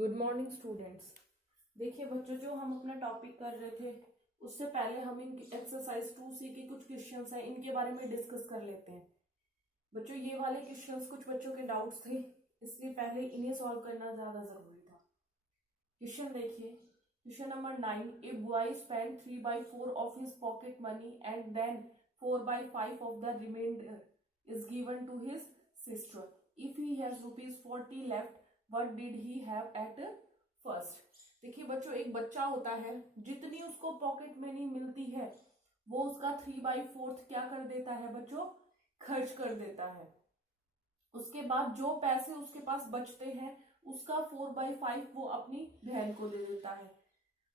Good morning students. देखिए बच्चों, जो हम अपना टॉपिक कर रहे थे उससे पहले हम इन एक्सरसाइज 2C के कुछ क्वेश्चंस हैं, इनके बारे में डिस्कस कर लेते हैं। बच्चों, ये वाले क्वेश्चंस कुछ बच्चों के डाउट्स थे, इसलिए पहले इन्हें सॉल्व करना ज्यादा जरूरी था। क्वेश्चन देखिए, question number 9। A boy spend 3/4 of his pocket money and then 4/5 of the remainder is given to his sister. If he has ₹40 left, what did he have at first. देखिए बच्चों, एक बच्चा होता है, जितनी उसको पॉकेट मनी मिलती है वो उसका 3/4 क्या कर देता है बच्चों, खर्च कर देता है। उसके बाद जो पैसे उसके पास बचते हैं उसका 4/5 वो अपनी बहन को दे देता है।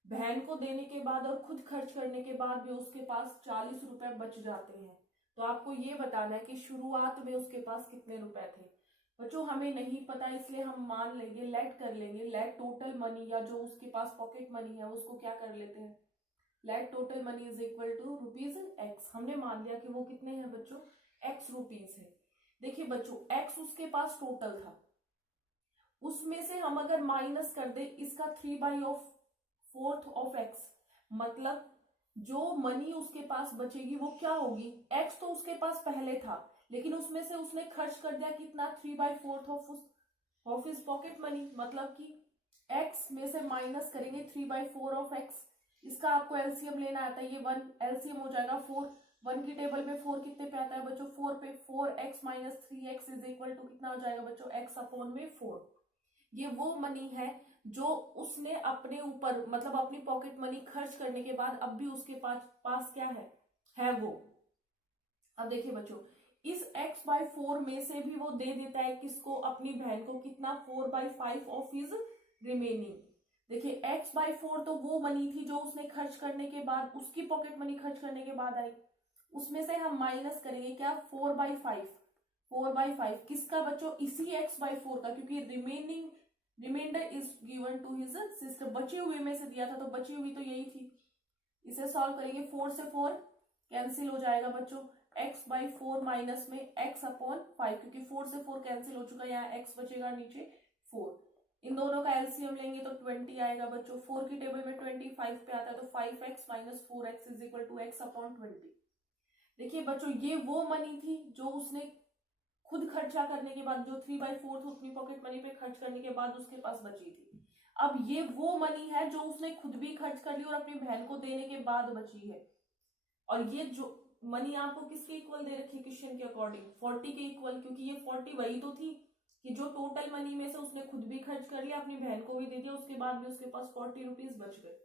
बहन को देने के बाद और खुद खर्च करने के बाद भी उसके पास 40 रुपए बच जाते हैं। तो आपको ये बताना है कि शुरुआत में उसके पास कितने रुपए थे। बच्चों, हमें नहीं पता, इसलिए हम मान लेंगे, लेट कर लेंगे। लेट टोटल मनी, या जो उसके पास पॉकेट मनी है उसको क्या कर लेते हैं, let total money is equal to ₹X। हमने मान लिया कि वो कितने हैं बच्चों, X रुपीज है। देखिए बच्चों, X उसके पास टोटल था, उसमें से हम अगर माइनस कर दे इसका 3/4 ऑफ X, मतलब जो मनी उसके पास बचेगी वो क्या होगी, X तो उसके पास पहले था लेकिन उसमें से उसने खर्च कर दिया कितना, 3/4 ऑफ हिज पॉकेट मनी, मतलब कि X में से माइनस करेंगे 3/4 ऑफ X। इसका आपको एलसीएम लेना आता है, ये 1 एलसीएम हो जाएगा 4। 1 की टेबल में 4 कितने पे आता है बच्चों, 4 पे। 4x minus 3x is equal to कितना हो जाएगा बच्चों, x अपॉन में 4। ये वो मनी है जो उसने अपने ऊपर, मतलब अपनी पॉकेट मनी खर्च करने के बाद अब भी उसके पास क्या है वो। अब देखिए बच्चों, इस x/4 में से भी वो दे देता है किसको, अपनी बहन को, कितना, 4/5 ऑफ हिज रिमेनिंग। देखिए x/4 तो वो मनी थी जो उसने खर्च करने के बाद, उसकी पॉकेट मनी खर्च करने के बाद आई, उसमें से हम माइनस करेंगे क्या, 4/5। 4/5 किसका बच्चों, इसी x/4 का, क्योंकि remainder is given to his sister. बचे हुए में से दिया था तो बची हुई तो यही थी। इसे सॉल्व करेंगे, 4 से 4 कैंसिल हो जाएगा बच्चों, x/4 माइनस में x अपॉन 5, क्योंकि 4 से 4 कैंसिल हो चुका है, यहाँ x बचेगा नीचे 4। इन दोनों का एलसीएम लेंगे तो 20 आएगा बच्चों। 4 की टेबल में 25 पे आता है, तो 5x minus 4x is equal to x upon 20। देखिए बच्चों, ये वो मनी थी जो उसने खुद खर्चा करने के बाद, जो 3/4 अपनी पॉकेट मनी पे खर्च करने के बाद उसके पास बची थी। अब ये वो मनी है जो उसने खुद भी खर्च कर ली और अपनी बहन को देने के बाद बची है। और ये जो मनी आपको किसके इक्वल दे रखी है क्वेश्चन के अकॉर्डिंग, 40 के इक्वल, क्योंकि ये 40 वही तो थी कि जो टोटल मनी में से उसने खुद भी खर्च कर लिया, अपनी बहन को भी दे दिया, उसके बाद भी उसके पास 40 रुपीज बच गए।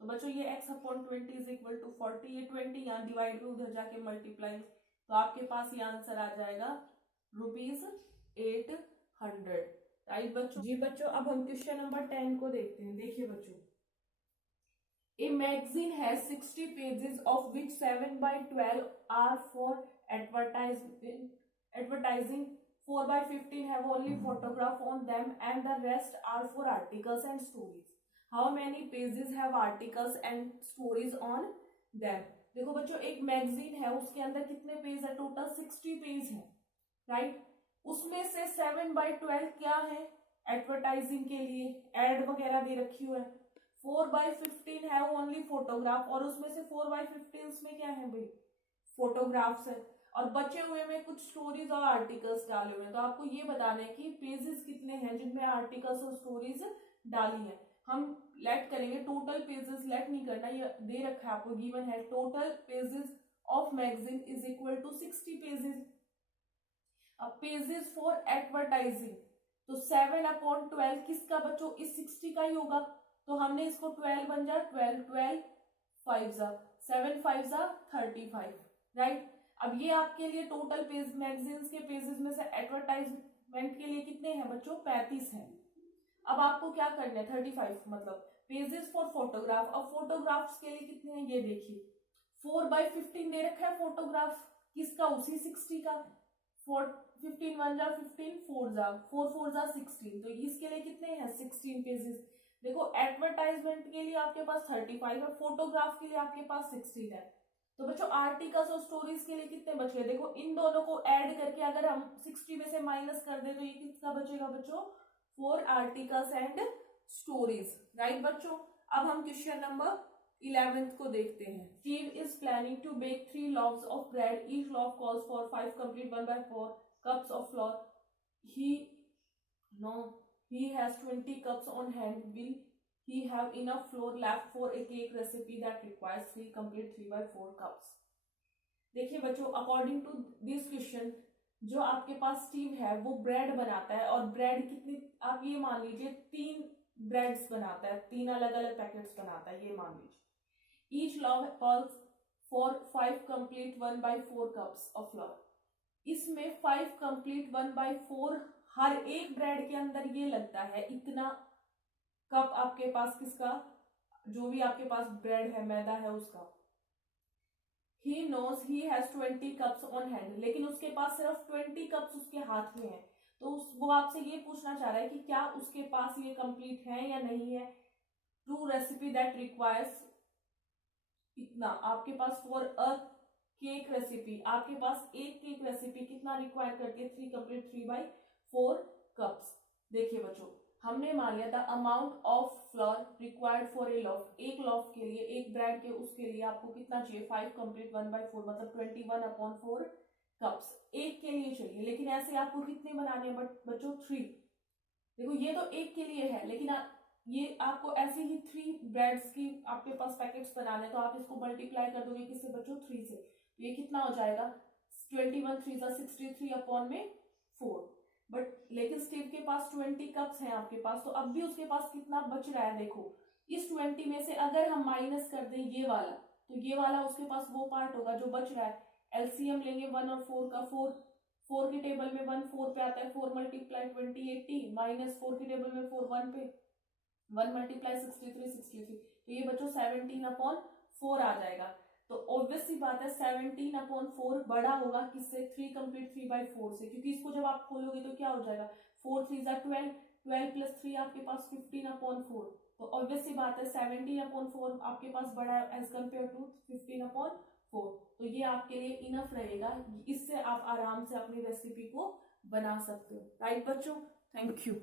तो बच्चों, ये x upon 20 is equal to 40। ये 20 यहाँ डिवाइड में, उधर जाके मल्टीप्लाई, तो आपके पास ये आंसर आ जाएगा ₹800। राइट बच्चों। जी बच्चों, अब हम क्वेश्चन नंबर 10 को देखते हैं। देखिए बच्चों, A magazine has 60 pages of which 7/12 are for advertising, 4/15 have only photograph on them and the rest are for articles and stories. How many pages have articles and stories on them? देखो बच्चों, एक magazine है, उसके अंदर कितने page है, total 60 page है, right. उसमें से 7/12 क्या है, एडवर्टाइजिंग के लिए एड वगैरह दे रखी हुई है। 4/15 है ओनली फोटोग्राफ, और उसमें से 4/15 में क्या है भाई, फोटोग्राफ्स है, और बचे हुए में कुछ स्टोरीज और आर्टिकल्स डाले हुए हैं। तो आपको ये बताना है कि पेजेस कितने हैं जिनमें आर्टिकल्स और स्टोरीज डाली है। हम लेट करेंगे, टोटल पेजेस लेट नहीं करना, ये दे रखा है आपको, गिवन है total pages of magazine is equal to 60 pages. अब पेजेस फॉर एडवर्टाइजिंग, तो 7/12 किसका बच्चों, इस 60 का ही होगा, तो हमने इसको 12 बन जा 12, 12 5 जा 7 5 जा 35, राइट। अब ये आपके लिए टोटल पेज, मैगजीन्स के पेजेस में से एडवर्टाइजमेंट के लिए कितने हैं बच्चों, 35 हैं। अब आपको क्या करना है, 35 मतलब पेजेस फॉर फोटोग्राफ। अब फोटोग्राफ्स के लिए कितने हैं ये देखिए, 4/15 दे रखा है फोटोग्राफ, किसका, उसी 60 का। 15 1 जा 15, 4 जा 4 4 जा 16, तो इसके लिए कितने हैं, 16 पेजेस। देखो एडवर्टाइजमेंट के लिए आपके पास 35 है, फोटोग्राफ के लिए आपके पास 16 है। तो बच्चों आर्टिकल्स और स्टोरीज के लिए कितने बच गए, देखो इन दोनों को ऐड करके अगर हम 60 में से माइनस कर दे तो ये कितना बचेगा बच्चों, 4 आर्टिकल्स एंड स्टोरीज। राइट बच्चों, अब हम क्वेश्चन नंबर 11 को देखते हैं। Steve is planning to bake 3 loaves of bread. Each loaf calls for 5 complete 1/4 cups of flour. He has 20 cups on hand. Will he have enough flour left for a cake recipe that requires 3 complete 3/4 cups? देखिए बच्चों, according to this question, जो आपके पास Steve है वो bread बनाता है, और bread कितनी, आप ये मान लीजिए 3 ब्रेड्स बनाता है, 3 अलग अलग पैकेट्स बनाता है, ये मान लीजिए। Each loaf calls for 5 complete 1/4 cups of flour. इसमें 5 complete 1/4 हर एक ब्रेड के अंदर ये लगता है, इतना कप आपके पास किसका, जो भी आपके पास ब्रेड है, मैदा है उसका। He knows he has 20 cups on hand. लेकिन उसके पास सिर्फ 20 cups उसके हाथ में है, तो वो आपसे ये पूछना चाह रहा है कि क्या उसके पास ये कंप्लीट है या नहीं है। टू रेसिपी दैट रिक्वायर्स इतना, आपके पास फॉर अ केक रेसिपी, आपके पास एक केक रेसिपी कितना रिक्वायर करती है, 3 complete 3/4 cups। देखिए बच्चों, हमने मान लिया था amount of floor required for a loaf, एक लॉफ के लिए, एक ब्रेड के, उसके लिए आपको कितना चाहिए, 5 complete 1/4 मतलब 21/4 कप्स एक के लिए चाहिए। लेकिन ऐसे आपको कितने बनाने हैं बच्चों, 3। देखो ये तो एक के लिए है, लेकिन ये आपको ऐसे ही 3 ब्रेड्स की आपके पास पैकेट्स बनाने, तो आप इसको मल्टीप्लाई कर दोगे किससे बच्चों, 3 से। तो ये कितना हो जाएगा, 21 3 63/4। बट लेकिन स्टीव के पास 20 कप्स हैं आपके पास, तो अब भी उसके पास कितना बच रहा है। देखो इस 20 में से अगर हम माइनस कर दें ये वाला, तो ये वाला उसके पास वो पार्ट होगा जो बच रहा है। एलसीएम लेंगे 1 और 4 का, 4 के टेबल में 1 4 पे आता है, 4 × 20 80, माइनस 4 के टेबल में 4 1 पे, 1 × 63 तो ये बच्चों 17/4 आ जाएगा। तो ऑब्वियस सी बात है 17/4 बड़ा होगा किससे, 3 complete 3/4 से, क्योंकि इसको जब आप खोलोगे तो क्या हो जाएगा, 4 3 12, 12 + 3 आपके पास 15/4। तो ऑब्वियस सी बात है 17/4 आपके पास बड़ा है एज कम्पेयर टू 15/4। तो ये आपके लिए इनफ रहेगा, इससे आप आराम से अपनी रेसिपी को बना सकते हो। राइट बच्चों, थैंक यू।